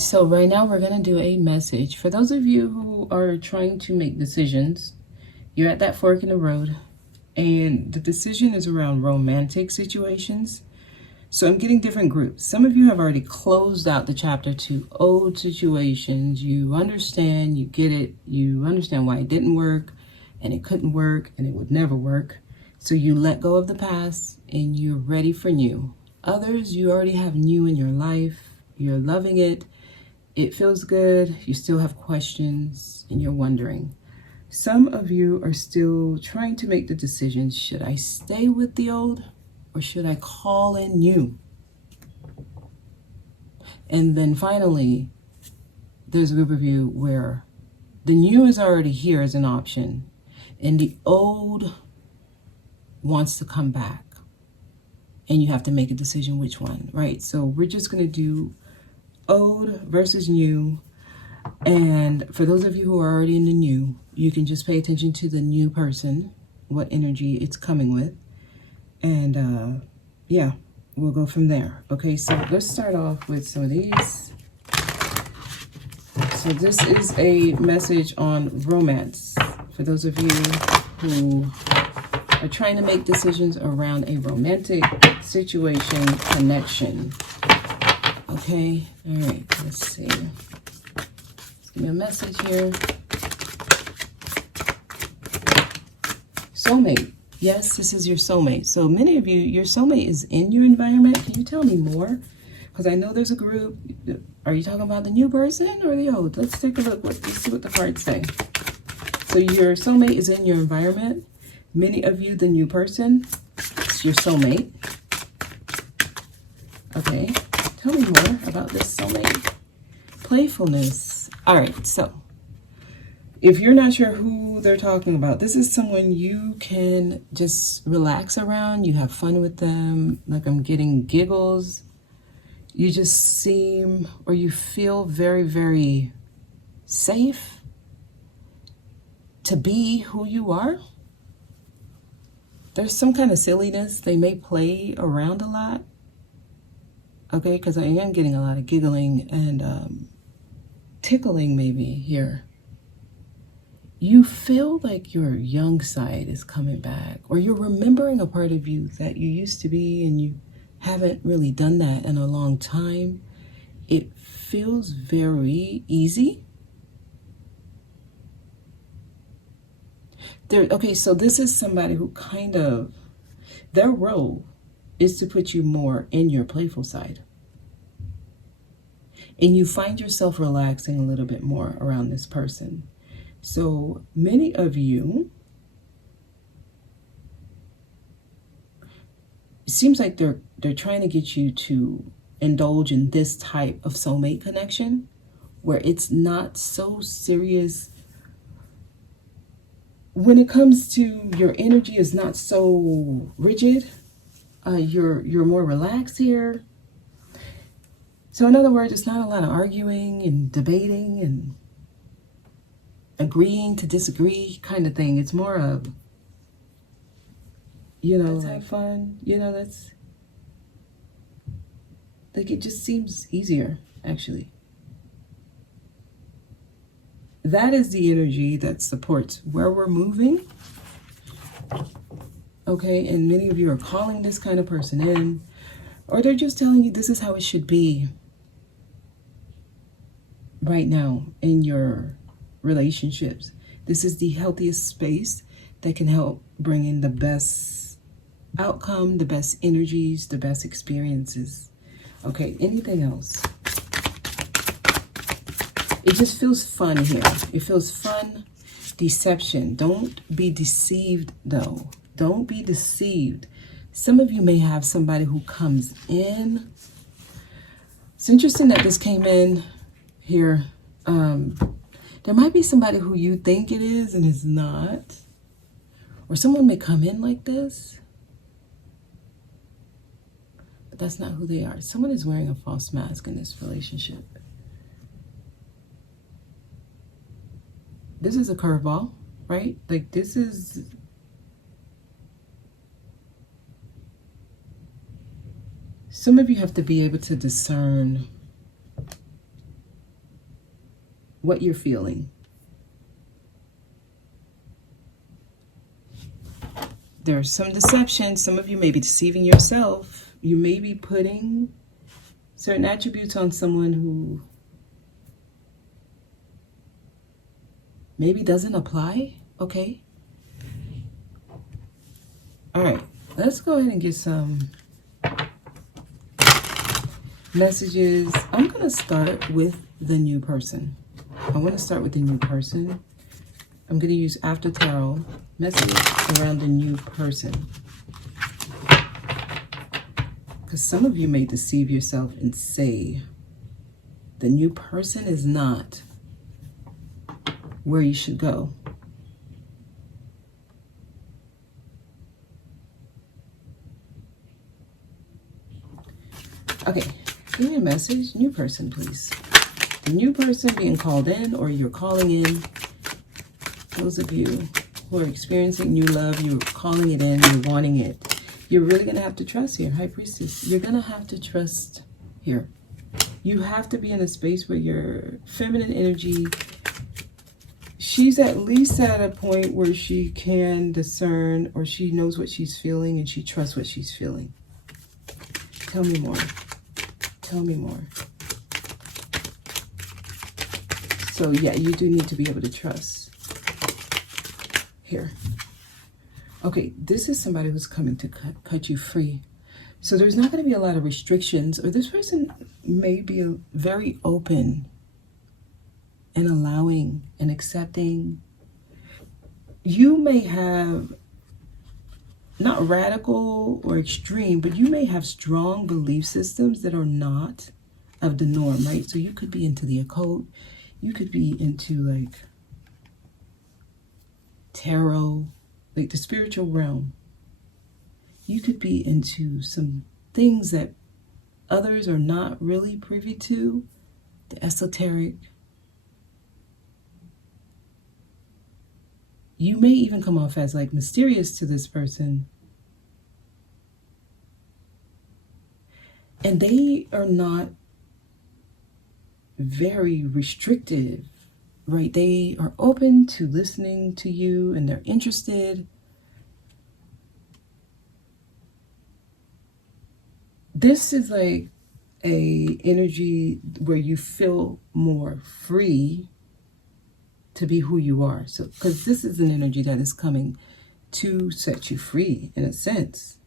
So right now we're going to do a message. For those of you who are trying to make decisions, you're at that fork in the road, and the decision is around romantic situations. So I'm getting different groups. Some of you have already closed out the chapter to old situations. You understand, you get it, you understand why it didn't work, and it couldn't work, and it would never work. So you let go of the past, and you're ready for new. Others, you already have new in your life. You're loving it. It feels good. You still have questions, and you're wondering. Some of you are still trying to make the decision, should I stay with the old or should I call in new? And then finally, there's a group of you where the new is already here as an option and the old wants to come back. And you have to make a decision which one, right? So we're just going to do old versus new. And for those of you who are already in the new, you can just pay attention to the new person, what energy it's coming with. And yeah, we'll go from there. Okay, so let's start off with some of these. So this is a message on romance. For those of you who are trying to make decisions around a romantic situation, connection. Okay, all right, let's see. Let's give me a message here. Soulmate. Yes, this is your soulmate. So many of you, your soulmate is in your environment. Can you tell me more? Because I know there's a group. Are you talking about the new person or the old? Let's take a look. Let's see what the cards say. So your soulmate is in your environment. Many of you, the new person, it's your soulmate. Okay, tell me more about this soulmate. Playfulness. All right, so if you're not sure who they're talking about, this is someone you can just relax around. You have fun with them. Like I'm getting giggles. You just seem, or you feel very, very safe to be who you are. There's some kind of silliness. They may play around a lot. Okay, because I am getting a lot of giggling and tickling maybe here. You feel like your young side is coming back, or you're remembering a part of you that you used to be and you haven't really done that in a long time. It feels very easy. Okay, so this is somebody who kind of, their role is to put you more in your playful side. And you find yourself relaxing a little bit more around this person. So many of you, it seems like they're trying to get you to indulge in this type of soulmate connection where it's not so serious. When it comes to your energy is not so rigid, you're more relaxed here. So in other words, it's not a lot of arguing and debating and agreeing to disagree kind of thing. It's more of, let's have fun. That's like, it just seems easier, actually. That is the energy that supports where we're moving. Okay, and many of you are calling this kind of person in, or they're just telling you this is how it should be right now in your relationships. This is the healthiest space that can help bring in the best outcome, the best energies, the best experiences. Okay, anything else? It just feels fun here. It feels fun. Deception. Don't be deceived, though. Don't be deceived. Some of you may have somebody who comes in. It's interesting that this came in here. There might be somebody who you think it is and is not. Or someone may come in like this, but that's not who they are. Someone is wearing a false mask in this relationship. This is a curveball, right? Like this is, some of you have to be able to discern what you're feeling. There's some deception. Some of you may be deceiving yourself. You may be putting certain attributes on someone who maybe doesn't apply. Okay. All right. Let's go ahead and get some messages. I'm going to start with the new person. I want to start with the new person. I'm going to use After Tarot messages around the new person. Because some of you may deceive yourself and say the new person is not where you should go. Okay, give me a message. New person, please. The new person being called in, or you're calling in. Those of you who are experiencing new love, you're calling it in, you're wanting it. You're really going to have to trust here, High Priestess. You're going to have to trust here. You have to be in a space where your feminine energy, she's at least at a point where she can discern, or she knows what she's feeling and she trusts what she's feeling. Tell me more. Tell me more. So yeah, you do need to be able to trust. Here. Okay, this is somebody who's coming to cut you free. So there's not going to be a lot of restrictions, or this person may be very open and allowing and accepting. You may have, not radical or extreme, but you may have strong belief systems that are not of the norm, right? So you could be into the occult. You could be into like tarot, like the spiritual realm. You could be into some things that others are not really privy to, the esoteric. You may even come off as like mysterious to this person. And they are not very restrictive, right? They are open to listening to you and they're interested. This is like a energy where you feel more free to be who you are. So, because this is an energy that is coming to set you free in a sense.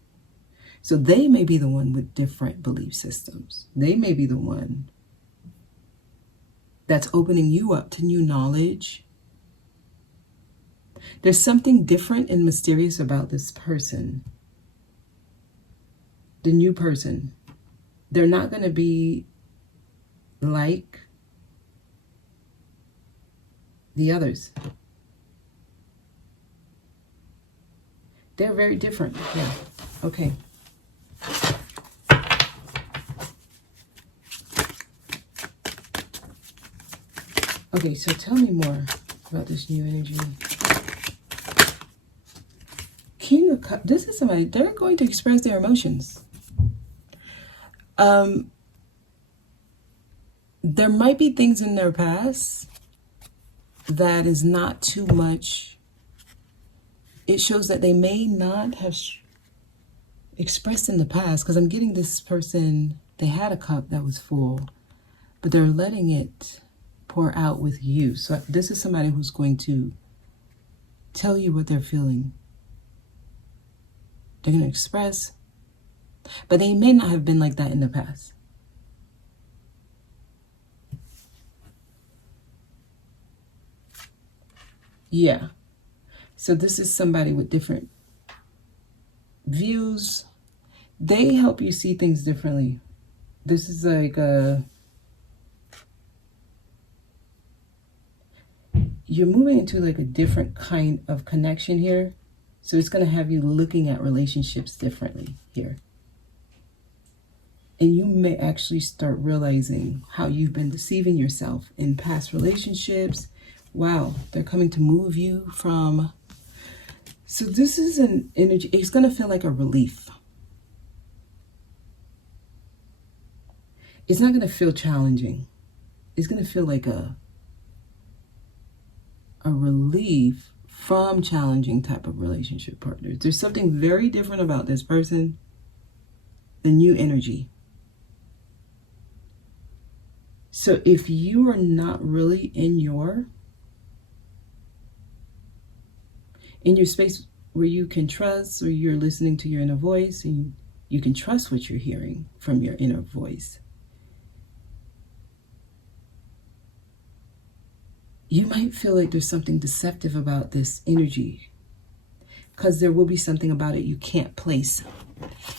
So they may be the one with different belief systems. They may be the one that's opening you up to new knowledge. There's something different and mysterious about this person. The new person. They're not going to be like the others. They're very different. Yeah. Okay. Okay, so tell me more about this new energy. King of Cups. This is somebody, they're going to express their emotions. There might be things in their past that is not too much. It shows that they may not have expressed in the past, because I'm getting this person, they had a cup that was full, but they're letting it pour out with you. So this is somebody who's going to tell you what they're feeling. They're going to express, but they may not have been like that in the past. Yeah. So this is somebody with different views. They help you see things differently. This is like you're moving into like a different kind of connection here. So it's going to have you looking at relationships differently here. And you may actually start realizing how you've been deceiving yourself in past relationships. Wow, they're coming to move you from. So this is an energy, it's going to feel like a relief. It's not going to feel challenging. It's going to feel like a a relief from challenging type of relationship partners. There's something very different about this person, the new energy. So if you are not really in your space where you can trust, or you're listening to your inner voice and you can trust what you're hearing from your inner voice, you might feel like there's something deceptive about this energy, because there will be something about it you can't place,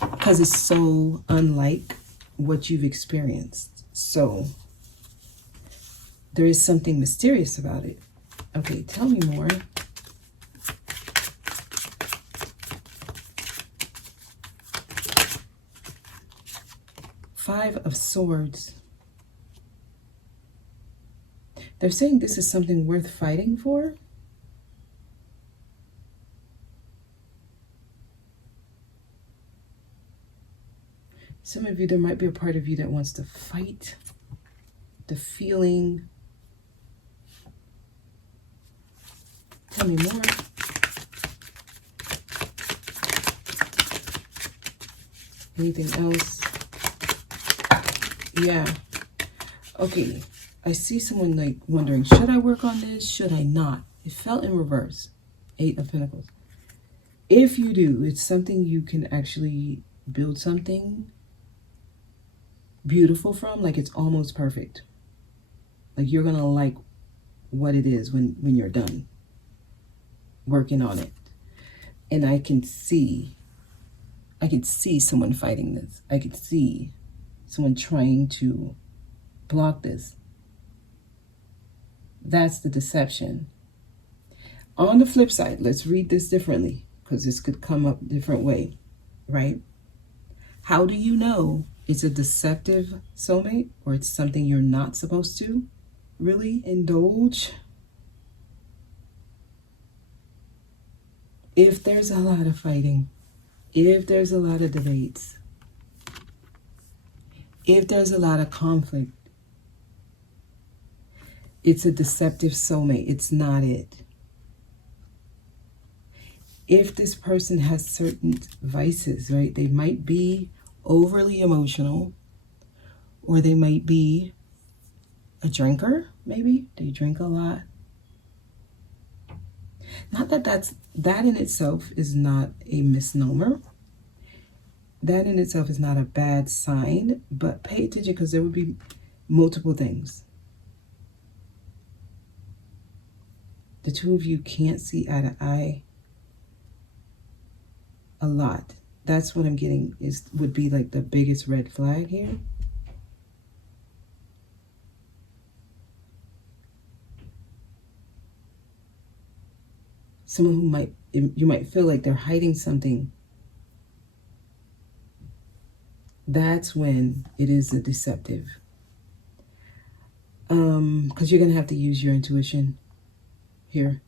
because it's so unlike what you've experienced. So there is something mysterious about it. Okay, tell me more. Five of Swords. They're saying this is something worth fighting for. Some of you, there might be a part of you that wants to fight the feeling. Tell me more. Anything else? Yeah. Okay. I see someone like wondering, should I work on this? Should I not? It felt in reverse. 8 of Pentacles. If you do, it's something you can actually build something beautiful from. Like it's almost perfect. Like you're going to like what it is when you're done working on it. And I can see someone fighting this. I could see someone trying to block this. That's the deception. On the flip side, let's read this differently, because this could come up a different way, right? How do you know it's a deceptive soulmate, or it's something you're not supposed to really indulge? If there's a lot of fighting, if there's a lot of debates, if there's a lot of conflict, it's a deceptive soulmate. It's not it. If this person has certain vices, right? They might be overly emotional, or they might be a drinker, maybe. They drink a lot. Not that that in itself is not a misnomer. That in itself is not a bad sign, but pay attention, because there would be multiple things. The two of you can't see eye to eye a lot. That's what I'm getting, would be like the biggest red flag here. Someone you might feel like they're hiding something. That's when it is a deceptive. Because you're going to have to use your intuition here.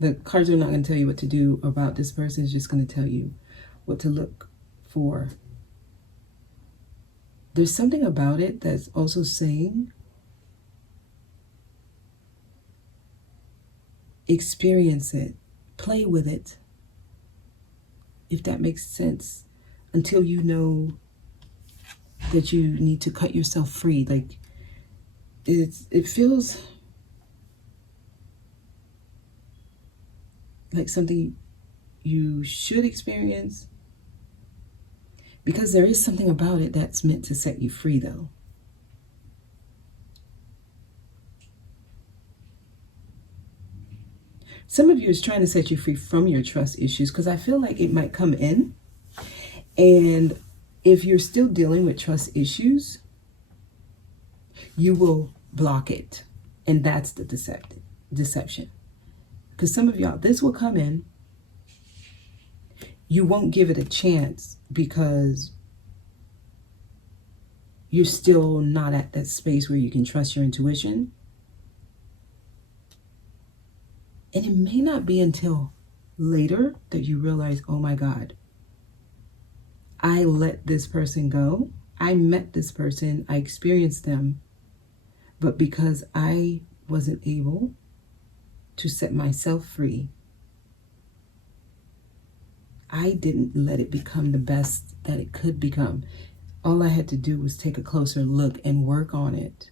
The cards are not going to tell you what to do about this person. It's just going to tell you what to look for. There's something about it that's also saying experience it, play with it, if that makes sense, until you know that you need to cut yourself free. Like it feels like something you should experience, because there is something about it that's meant to set you free, though. Some of you is trying to set you free from your trust issues, because I feel like it might come in. And if you're still dealing with trust issues, you will block it. And that's the deception. Because some of y'all, this will come in. You won't give it a chance because you're still not at that space where you can trust your intuition. And it may not be until later that you realize, oh my God, I let this person go. I met this person. I experienced them. But because I wasn't able to set myself free. I didn't let it become the best that it could become. All I had to do was take a closer look and work on it.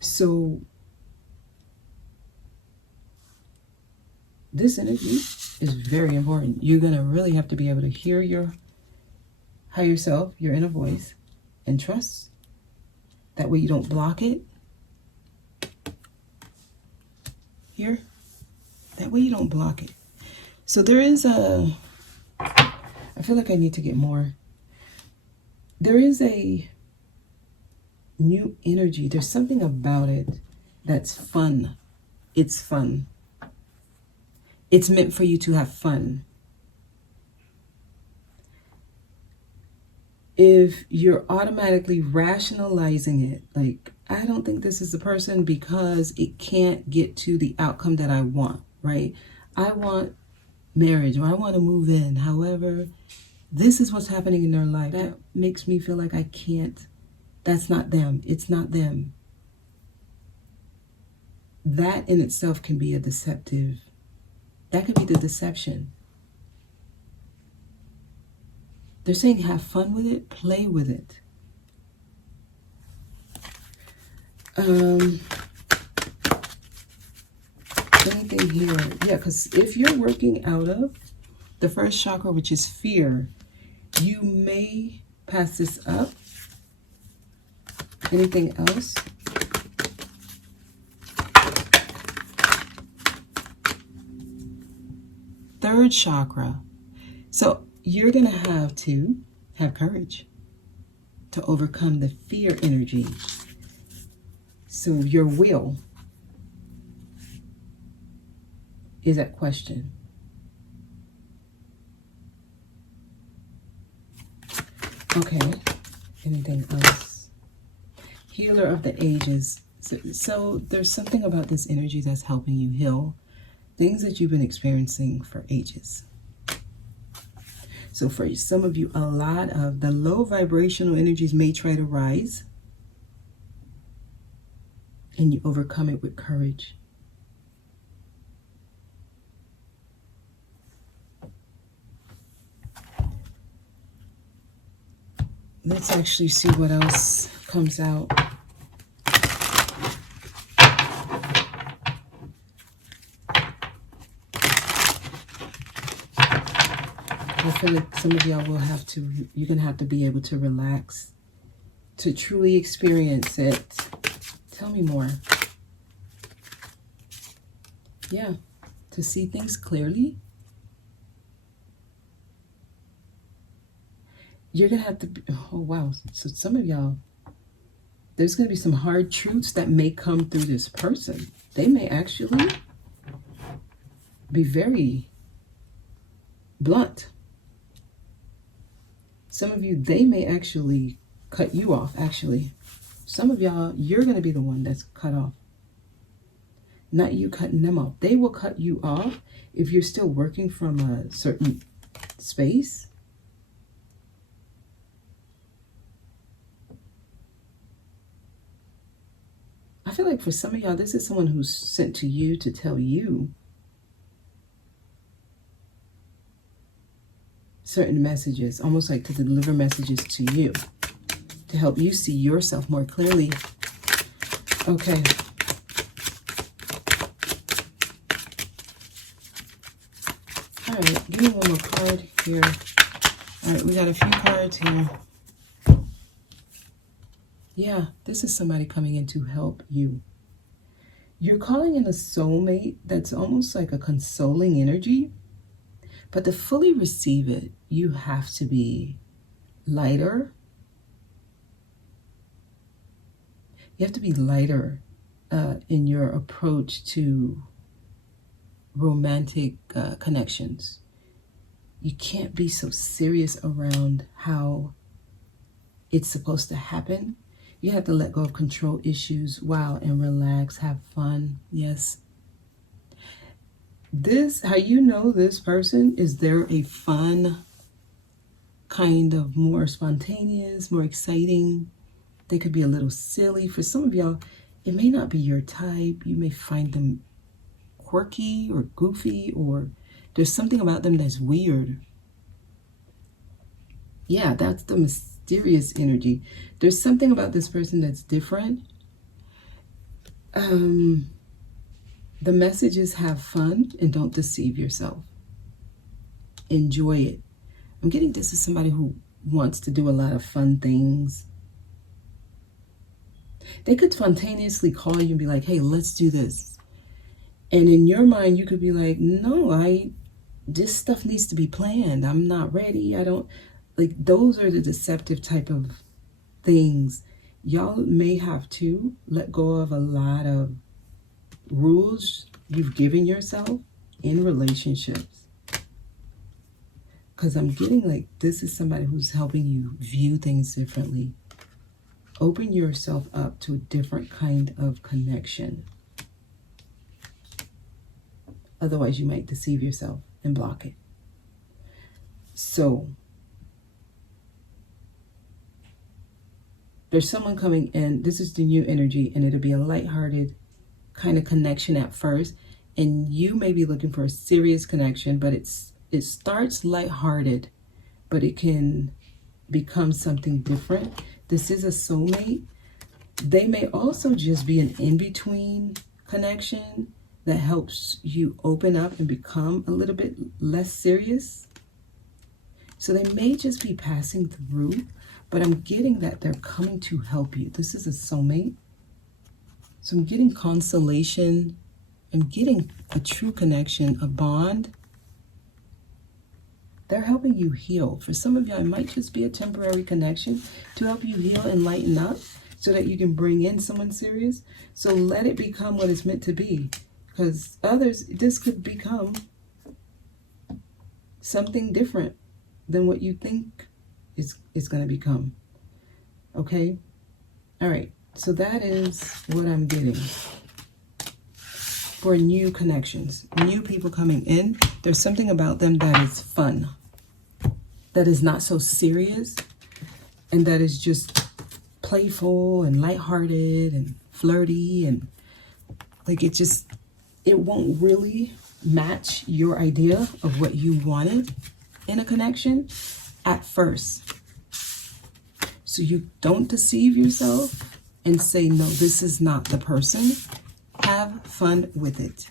So this energy is very important. You're going to really have to be able to hear your higher self, your inner voice, and trust. That way you don't block it. Here. That way you don't block it. So there is I feel like I need to get more. There is a new energy. There's something about it that's fun. It's fun. It's meant for you to have fun. If you're automatically rationalizing it, like, I don't think this is the person because it can't get to the outcome that I want, right? I want marriage, or I want to move in. However, this is what's happening in their life. That makes me feel like I can't. That's not them. It's not them. That in itself can be a deceptive. That could be the deception. They're saying have fun with it, play with it. Anything here? Yeah, because if you're working out of the first chakra, which is fear, you may pass this up. Anything else? Third chakra. So you're going to have courage to overcome the fear energy. So your will is at question. Okay. Anything else? Healer of the ages. So there's something about this energy that's helping you heal things that you've been experiencing for ages. So for some of you, a lot of the low vibrational energies may try to rise, and you overcome it with courage. Let's actually see what else comes out. I feel like some of y'all will have to, you're going to have to be able to relax to truly experience it. Tell me more. Yeah, to see things clearly. You're going to have to, oh wow. So some of y'all, there's going to be some hard truths that may come through this person. They may actually be very blunt. Some of you, they may actually cut you off, actually. Some of y'all, you're going to be the one that's cut off. Not you cutting them off. They will cut you off if you're still working from a certain space. I feel like for some of y'all, this is someone who's sent to you to tell you certain messages, almost like to deliver messages to you, to help you see yourself more clearly. Okay. All right, give me one more card here. All right, we got a few cards here. Yeah, this is somebody coming in to help you. You're calling in a soulmate that's almost like a consoling energy. But to fully receive it, you have to be lighter. You have to be lighter in your approach to romantic connections. You can't be so serious around how it's supposed to happen. You have to let go of control issues, wow, and relax, have fun. Yes. This, how you know this person, is they're a fun, kind of more spontaneous, more exciting. They could be a little silly. For some of y'all, It may not be your type. You may find them quirky or goofy, or there's something about them that's weird. Yeah, that's the mysterious energy. There's something about this person that's different. The message is have fun and don't deceive yourself. Enjoy it. I'm getting this as somebody who wants to do a lot of fun things. They could spontaneously call you and be like, hey, let's do this. And in your mind, you could be like, no, this stuff needs to be planned. I'm not ready. I don't, like, those are the deceptive type of things. Y'all may have to let go of a lot of rules you've given yourself in relationships. Because I'm getting like this is somebody who's helping you view things differently. Open yourself up to a different kind of connection. Otherwise, you might deceive yourself and block it. So, there's someone coming in. This is the new energy, and it'll be a lighthearted kind of connection at first. And you may be looking for a serious connection, but it starts lighthearted, but it can become something different. This is a soulmate. They may also just be an in-between connection that helps you open up and become a little bit less serious. So they may just be passing through, but I'm getting that they're coming to help you. This is a soulmate. So I'm getting consolation. I'm getting a true connection, a bond. They're helping you heal. For some of you, it might just be a temporary connection to help you heal and lighten up so that you can bring in someone serious. So let it become what it's meant to be. Because others, this could become something different than what you think it's going to become. Okay? All right. So that is what I'm getting for new connections, new people coming in. There's something about them that is fun, that is not so serious, and that is just playful and lighthearted and flirty, and like it won't really match your idea of what you wanted in a connection at first. So you don't deceive yourself and say, no, this is not the person. Have fun with it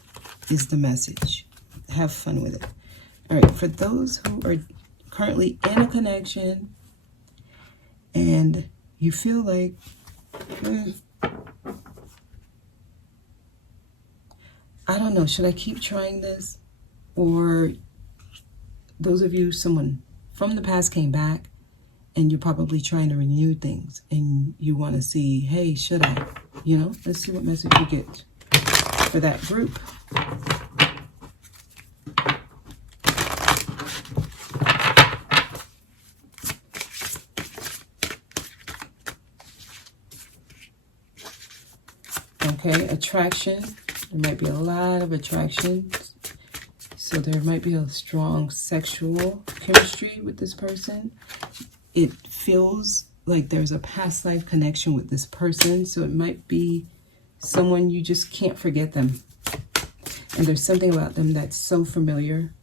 is the message. Have fun with it. All right, for those who are currently in a connection and you feel like, I don't know, should I keep trying this? Or those of you, someone from the past came back and you're probably trying to renew things and you want to see, hey, should I? You know, let's see what message you get for that group. Okay, attraction. There might be a lot of attraction. So there might be a strong sexual chemistry with this person. It feels like there's a past life connection with this person. So it might be someone you just can't forget them. And there's something about them that's so familiar.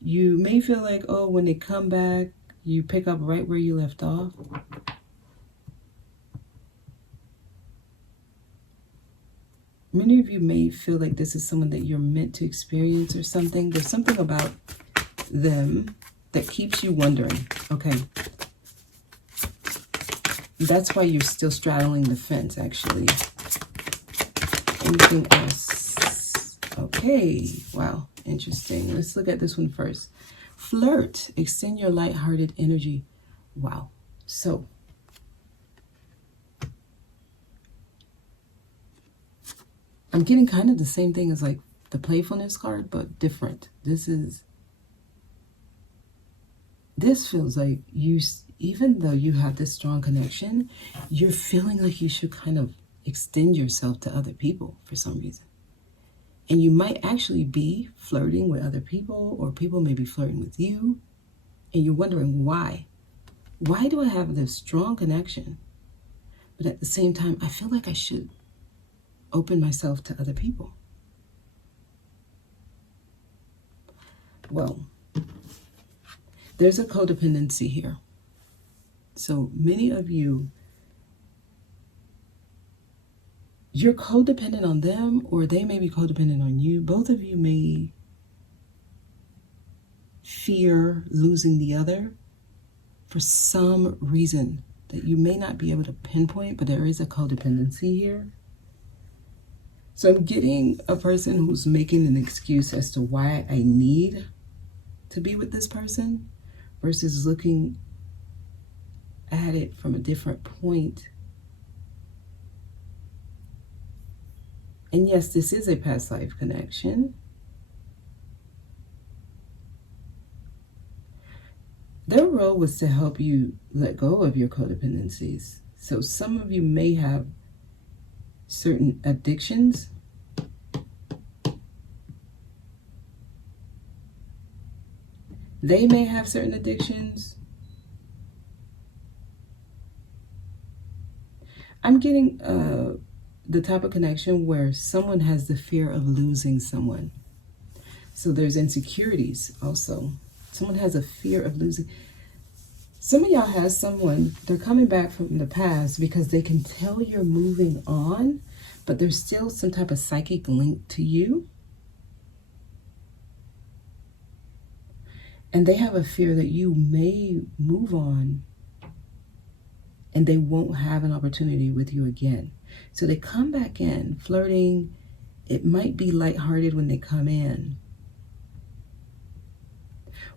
You may feel like, oh, when they come back, you pick up right where you left off. Many of you may feel like this is someone that you're meant to experience or something. There's something about them that keeps you wondering. Okay. That's why you're still straddling the fence, actually. Anything else? Okay. Wow. Interesting. Let's look at this one first. Flirt. Extend your lighthearted energy. Wow. So, I'm getting kind of the same thing as like the playfulness card, but different. This feels like you, even though you have this strong connection, you're feeling like you should kind of extend yourself to other people for some reason. And you might actually be flirting with other people, or people may be flirting with you, and you're wondering why. Why do I have this strong connection? But at the same time, I feel like I should open myself to other people. Well, there's a codependency here. So many of you, you're codependent on them, or they may be codependent on you. Both of you may fear losing the other for some reason that you may not be able to pinpoint, but there is a codependency here. So I'm getting a person who's making an excuse as to why I need to be with this person versus looking at it from a different point. And yes, this is a past life connection. Their role was to help you let go of your codependencies. So some of you may have certain addictions. They may have certain addictions. I'm getting the type of connection where someone has the fear of losing someone. So there's insecurities also. Someone has a fear of losing. Some of y'all have someone, they're coming back from the past because they can tell you're moving on, but there's still some type of psychic link to you. And they have a fear that you may move on and they won't have an opportunity with you again. So they come back in, flirting. It might be lighthearted when they come in.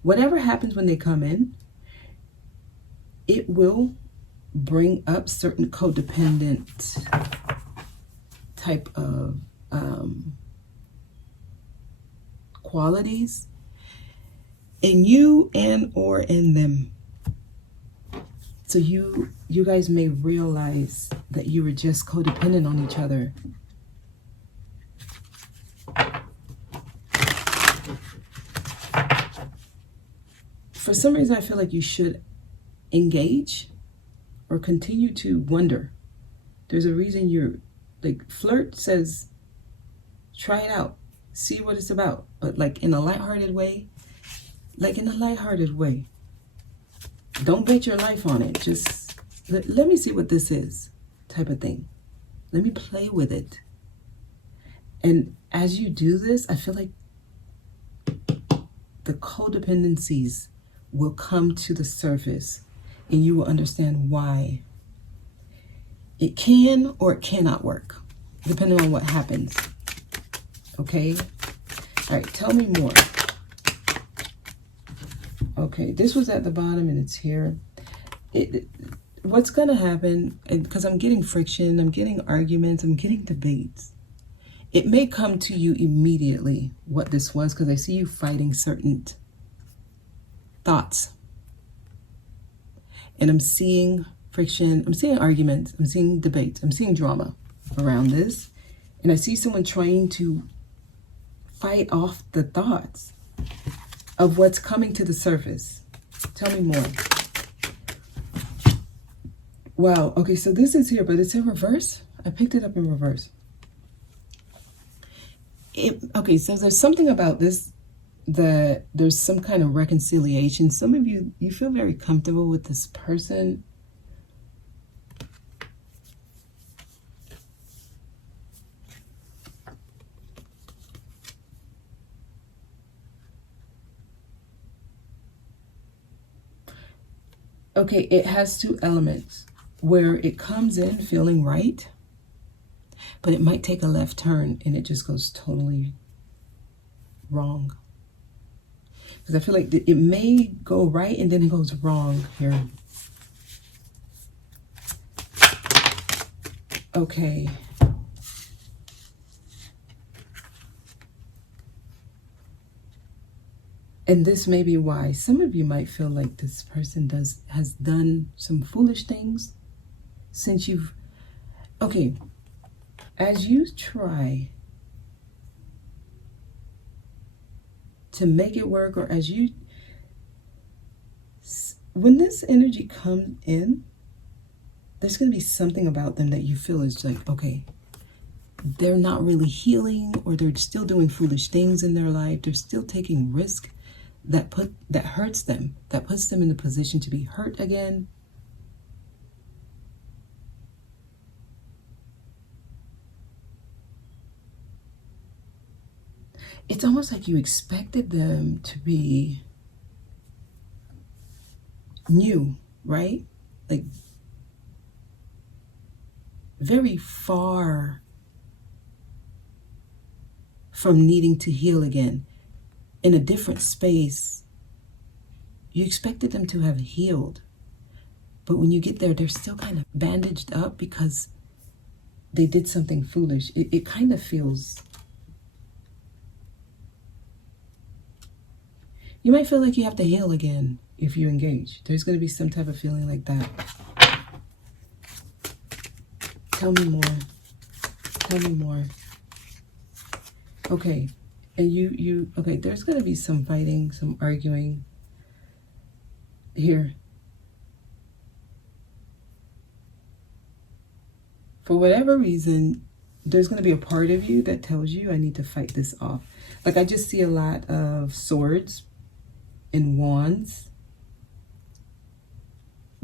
Whatever happens when they come in, it will bring up certain codependent type of qualities in you and or in them. So you guys may realize that you were just codependent on each other. For some reason, I feel like you should engage or continue to wonder. There's a reason you're like, flirt says, try it out, see what it's about, but like in a lighthearted way. Like in a lighthearted way. Don't bet your life on it. Just let me see what this is, type of thing. Let me play with it. And as you do this, I feel like the codependencies will come to the surface and you will understand why it can or it cannot work, depending on what happens. Okay? All right, tell me more. Okay, this was at the bottom and it's here. What's going to happen, because I'm getting friction, I'm getting arguments, I'm getting debates. It may come to you immediately what this was, because I see you fighting certain thoughts. And I'm seeing friction, I'm seeing arguments, I'm seeing debates, I'm seeing drama around this. And I see someone trying to fight off the thoughts of what's coming to the surface. Tell me more. Wow, okay, so this is here, but it's in reverse. I picked it up in reverse. Okay, so there's something about this that there's some kind of reconciliation. Some of you feel very comfortable with this person. Okay, it has two elements where it comes in feeling right, but it might take a left turn and it just goes totally wrong. Because I feel like it may go right and then it goes wrong here. Okay. And this may be why some of you might feel like this person has done some foolish things since you've... Okay, as you try to make it work, or as you... When this energy comes in, there's going to be something about them that you feel is like, okay, they're not really healing, or they're still doing foolish things in their life. They're still taking risk that hurts them, that puts them in the position to be hurt again. It's almost like you expected them to be new, right? Like very far from needing to heal again, in a different space. You expected them to have healed, but when you get there, they're still kind of bandaged up because they did something foolish. It kind of feels, you might feel like you have to heal again if you engage. There's going to be some type of feeling like that. Tell me more. Tell me more. Okay. And okay, there's going to be some fighting, some arguing here. For whatever reason, there's going to be a part of you that tells you, I need to fight this off. Like, I just see a lot of swords and wands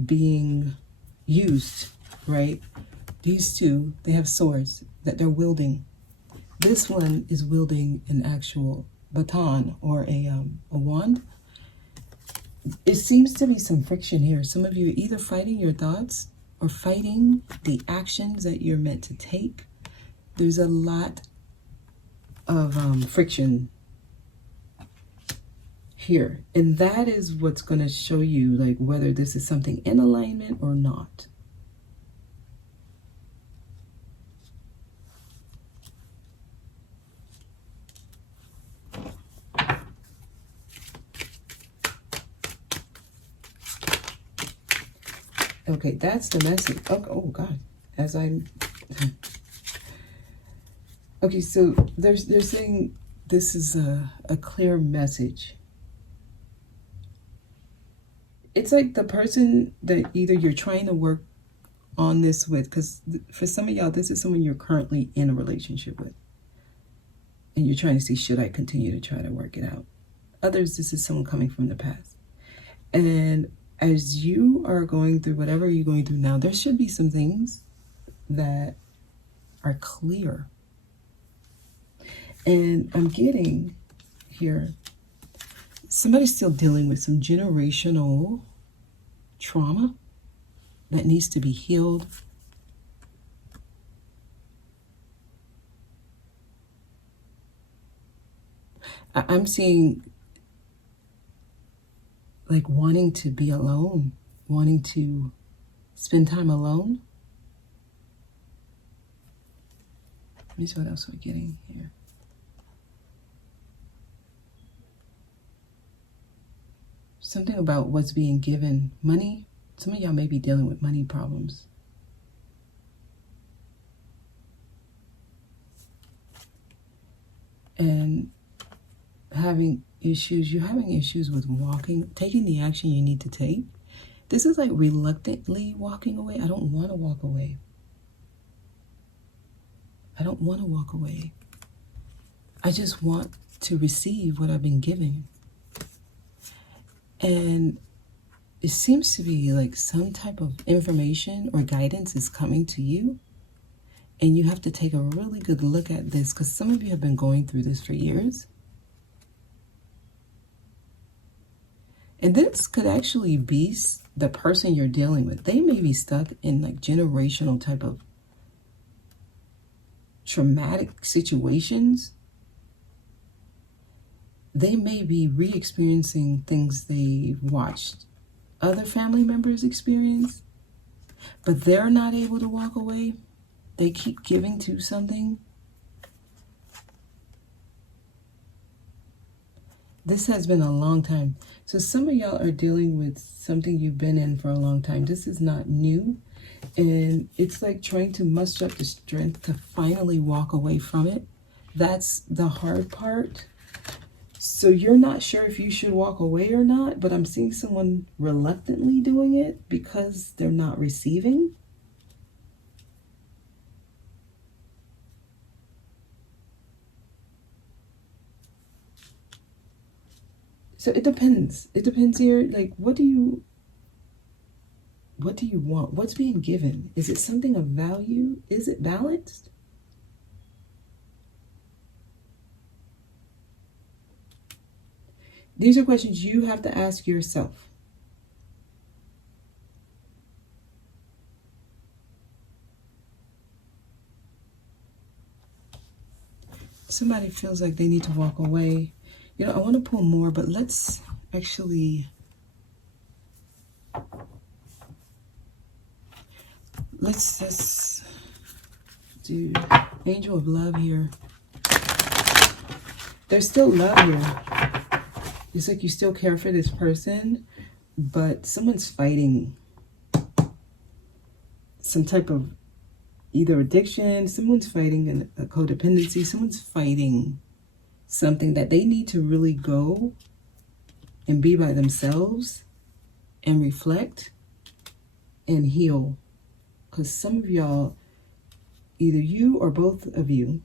being used, right? These two, they have swords that they're wielding. This one is wielding an actual baton or a wand. It seems to be some friction here. Some of you are either fighting your thoughts or fighting the actions that you're meant to take. There's a lot of friction here. And that is what's going to show you, like, whether this is something in alignment or not. Okay, that's the message. Oh God, as I'm... Okay, so they're saying this is a clear message. It's like the person that either you're trying to work on this with, because for some of y'all, this is someone you're currently in a relationship with. And you're trying to see, should I continue to try to work it out? Others, this is someone coming from the past. And as you are going through whatever you're going through now, there should be some things that are clear. And I'm getting here, somebody's still dealing with some generational trauma that needs to be healed. I'm seeing like wanting to be alone, wanting to spend time alone. Let me see what else we're getting here. Something about what's being given. Money. Some of y'all may be dealing with money problems. And having issues. You're having issues with taking the action you need to take. This is like reluctantly walking away. I don't want to walk away. I don't want to walk away. I just want to receive what I've been given. And it seems to be like some type of information or guidance is coming to you. And you have to take a really good look at this, because some of you have been going through this for years. And this could actually be the person you're dealing with. They may be stuck in like generational type of traumatic situations. They may be re-experiencing things they've watched other family members experience, but they're not able to walk away. They keep giving to something. This has been a long time. So some of y'all are dealing with something you've been in for a long time. This is not new. And it's like trying to muster up the strength to finally walk away from it. That's the hard part. So you're not sure if you should walk away or not, but I'm seeing someone reluctantly doing it because they're not receiving. So it depends. It depends here. Like, what do you want? What's being given? Is it something of value? Is it balanced? These are questions you have to ask yourself. Somebody feels like they need to walk away. You know, I want to pull more, but let's actually... Let's do Angel of Love here. There's still love here. It's like you still care for this person, but someone's fighting some type of either addiction, someone's fighting a codependency, someone's fighting something that they need to really go and be by themselves and reflect and heal. Because some of y'all, either you or both of you,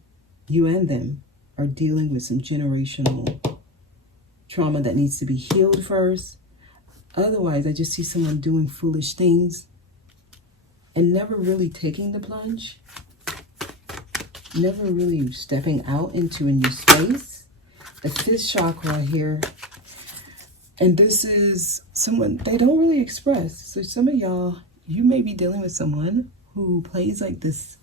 you and them, are dealing with some generational trauma that needs to be healed first. Otherwise, I just see someone doing foolish things and never really taking the plunge, never really stepping out into a new space. The 5th chakra here, and this is someone they don't really express. So some of y'all, you may be dealing with someone who plays like this: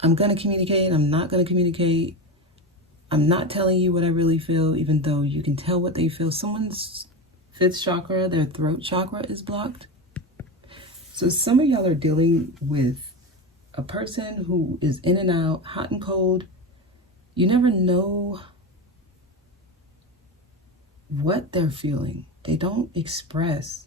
I'm gonna communicate, I'm not gonna communicate, I'm not telling you what I really feel, even though you can tell what they feel. Someone's 5th chakra, their throat chakra, is blocked. So some of y'all are dealing with a person who is in and out, hot and cold. You never know what they're feeling. They don't express.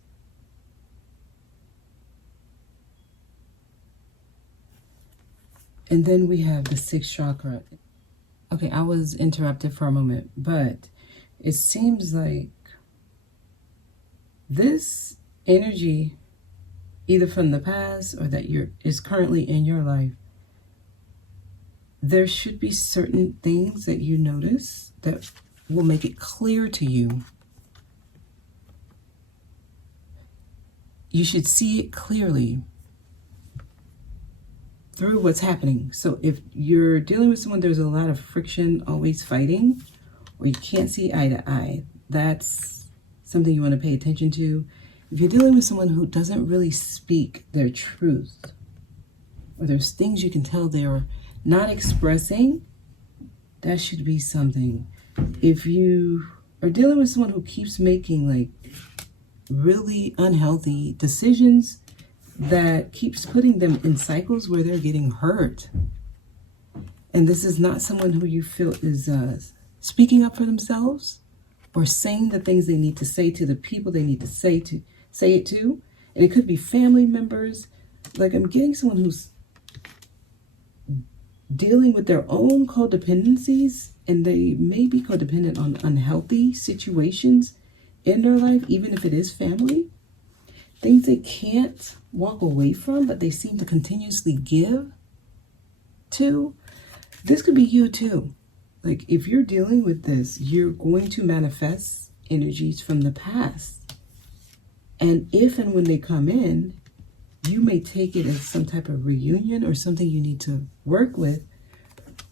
And then we have the 6th chakra. Okay, I was interrupted for a moment, but it seems like this energy, either from the past or that is currently in your life, there should be certain things that you notice that will make it clear to you. You should see it clearly through what's happening. So if you're dealing with someone, there's a lot of friction, always fighting, or you can't see eye to eye, that's something you want to pay attention to. If you're dealing with someone who doesn't really speak their truth, or there's things you can tell they're not expressing, that should be something. If you are dealing with someone who keeps making like really unhealthy decisions that keeps putting them in cycles where they're getting hurt, and this is not someone who you feel is speaking up for themselves or saying the things they need to say to the people they need to say it to, and it could be family members. Like, I'm getting someone who's dealing with their own codependencies, and they may be codependent on unhealthy situations in their life, even if it is family. Things they can't walk away from, but they seem to continuously give to. This could be you too. Like, if you're dealing with this, you're going to manifest energies from the past. And if and when they come in, you may take it as some type of reunion or something you need to work with,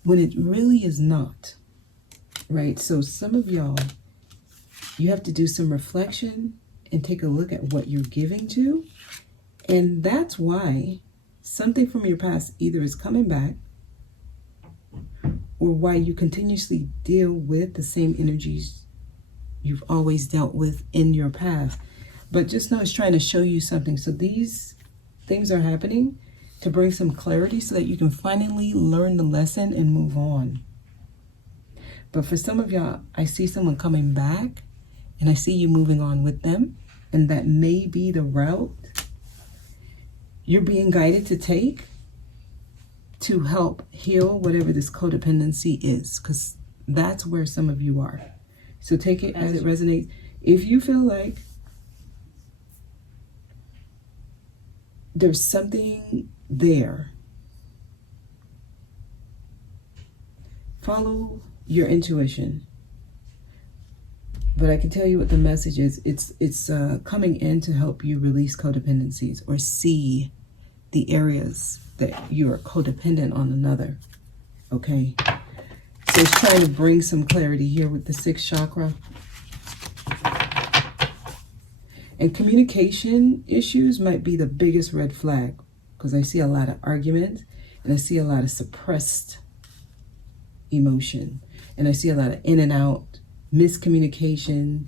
when it really is not, right? So some of y'all, you have to do some reflection and take a look at what you're giving to. And that's why something from your past either is coming back, or why you continuously deal with the same energies you've always dealt with in your past. But just know it's trying to show you something. So these things are happening to bring some clarity so that you can finally learn the lesson and move on. But for some of y'all, I see someone coming back, and I see you moving on with them, and that may be the route you're being guided to take to help heal whatever this codependency is, because that's where some of you are. So take it as it resonates. If you feel like there's something there, follow your intuition. But I can tell you what the message is. It's coming in to help you release codependencies or see the areas that you are codependent on another. Okay? So it's trying to bring some clarity here with the 6th chakra. And communication issues might be the biggest red flag, because I see a lot of argument and I see a lot of suppressed emotion. And I see a lot of in and out, miscommunication,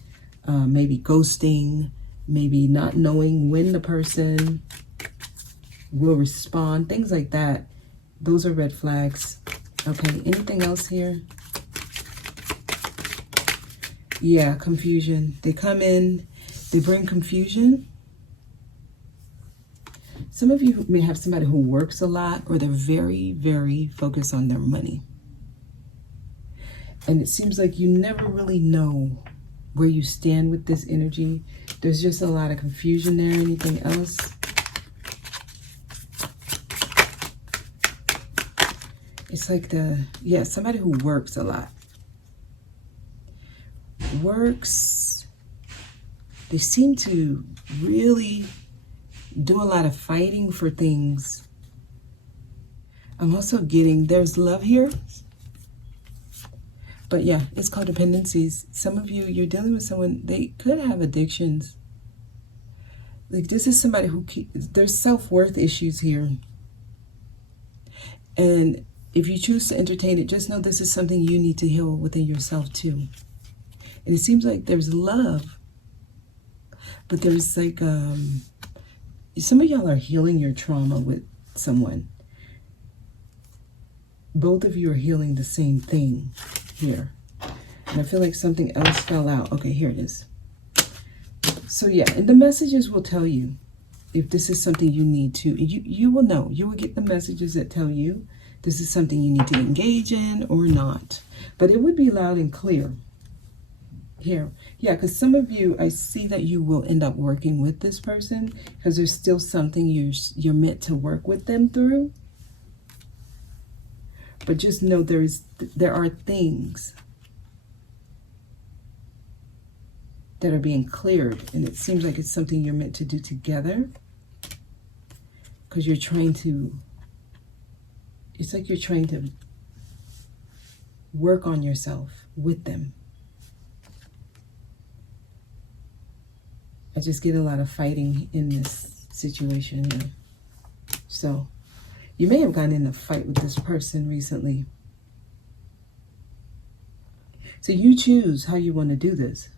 maybe ghosting, maybe not knowing when the person will respond, things like that. Those are red flags. Okay, anything else here? Yeah, confusion. They come in, they bring confusion. Some of you may have somebody who works a lot, or they're very, very focused on their money. And it seems like you never really know where you stand with this energy. There's just a lot of confusion there. Anything else? It's like somebody who works a lot. Works, they seem to really do a lot of fighting for things. I'm also getting, there's love here. But yeah, it's codependencies. Some of you, you're dealing with someone, they could have addictions. Like this is somebody who, there's self-worth issues here. And if you choose to entertain it, just know this is something you need to heal within yourself too. And it seems like there's love, but there's like, some of y'all are healing your trauma with someone. Both of you are healing the same thing here. And I feel like something else fell out. Okay, here it is. So yeah, and the messages will tell you if this is something you need to, you will know. You will get the messages that tell you this is something you need to engage in or not. But it would be loud and clear here. Yeah, because some of you, I see that you will end up working with this person because there's still something you're meant to work with them through. But just know there are things that are being cleared, and it seems like it's something you're meant to do together, because you're trying to, it's like you're trying to work on yourself with them. I just get a lot of fighting in this situation here. So you may have gotten in a fight with this person recently. So you choose how you want to do this.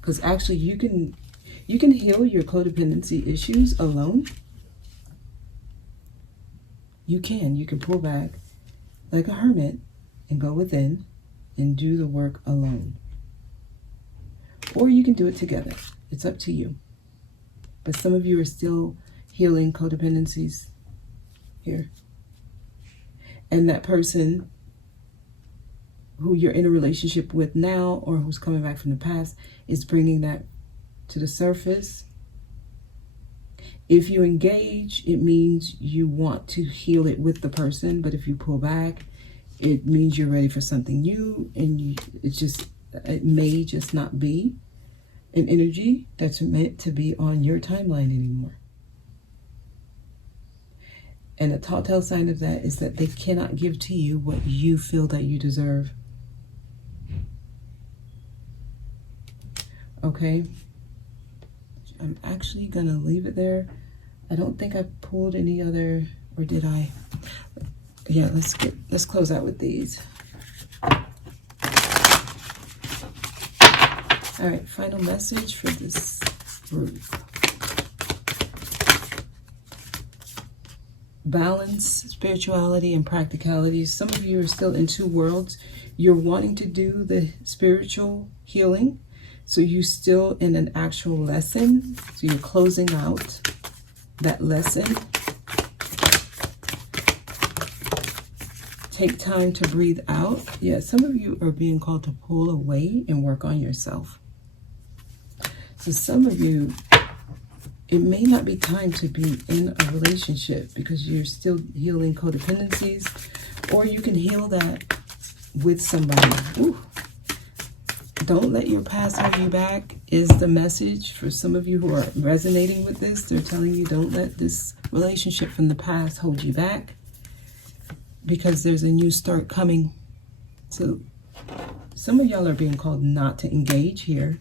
Because actually you can heal your codependency issues alone. You can pull back like a hermit and go within and do the work alone. Or you can do it together. It's up to you. But some of you are still healing codependencies here. And that person who you're in a relationship with now, or who's coming back from the past, is bringing that to the surface. If you engage, it means you want to heal it with the person. But if you pull back, it means you're ready for something new, and it may just not be an energy that's meant to be on your timeline anymore. And a telltale sign of that is that they cannot give to you what you feel that you deserve. Okay? I'm actually gonna leave it there. I don't think I pulled any other, or did I? Yeah, let's close out with these. All right, final message for this group. Balance, spirituality, and practicality. Some of you are still in two worlds. You're wanting to do the spiritual healing, so you're still in an actual lesson. So you're closing out that lesson. Take time to breathe out. Yeah, some of you are being called to pull away and work on yourself. So some of you, it may not be time to be in a relationship because you're still healing codependencies, or you can heal that with somebody. Ooh. Don't let your past hold you back is the message for some of you who are resonating with this. They're telling you don't let this relationship from the past hold you back, because there's a new start coming. So some of y'all are being called not to engage here,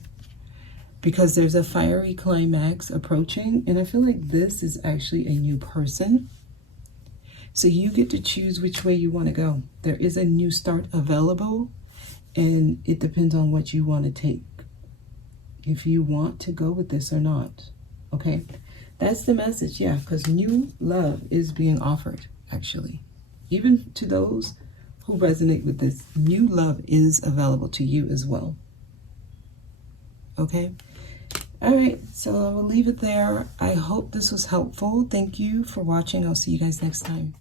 because there's a fiery climax approaching, and I feel like this is actually a new person. So you get to choose which way you want to go. There is a new start available, and it depends on what you want to take, if you want to go with this or not. Okay, that's the message. Yeah, because new love is being offered, actually. Even to those who resonate with this, new love is available to you as well. Okay. All right, so I will leave it there. I hope this was helpful. Thank you for watching. I'll see you guys next time.